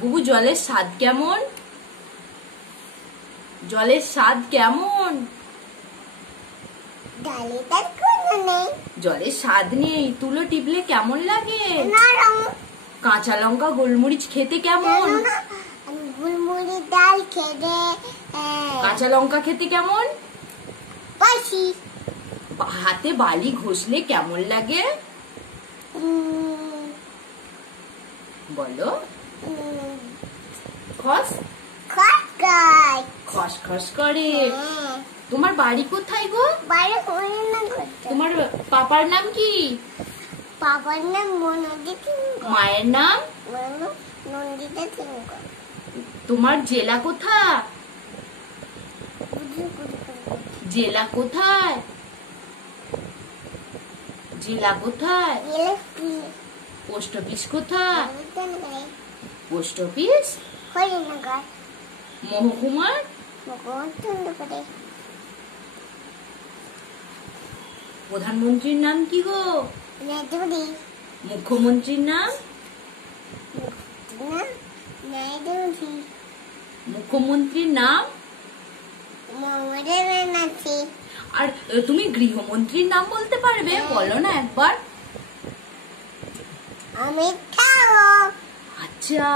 বুবু জলের স্বাদ কেমন? জলের স্বাদ কেমন? জলের স্বাদ নেই। তুলো টিপলে কেমন লাগে? কাঁচা লঙ্কা গোলমরিচ খেতে কেমন? গোলমরিচ ডাল খেতে। কাঁচা লঙ্কা খেতে কেমন? হাতে বালি ঘষলে কেমন লাগে? বলো। খস খস খস করে। তোমার বাড়ি কোথায় গো? তোমার পাপার নাম কি? পাপার নাম মনোজিৎ। মায়ের নাম? নন্দিতা সিংহ। তোমার জেলা কোথায়? জেলা কোথায়? জেলা কোথায়? পোস্ট অফিস কোথায়? পোস্ট অফিস মহকুমার? প্রধানমন্ত্রীর নাম কি গো? মুখ্যমন্ত্রীর নাম? মুখ্যমন্ত্রীর নাম? আর তুমি গৃহমন্ত্রীর নাম বলতে পারবে? বলো না একবার। অমিত শাহ। আচ্ছা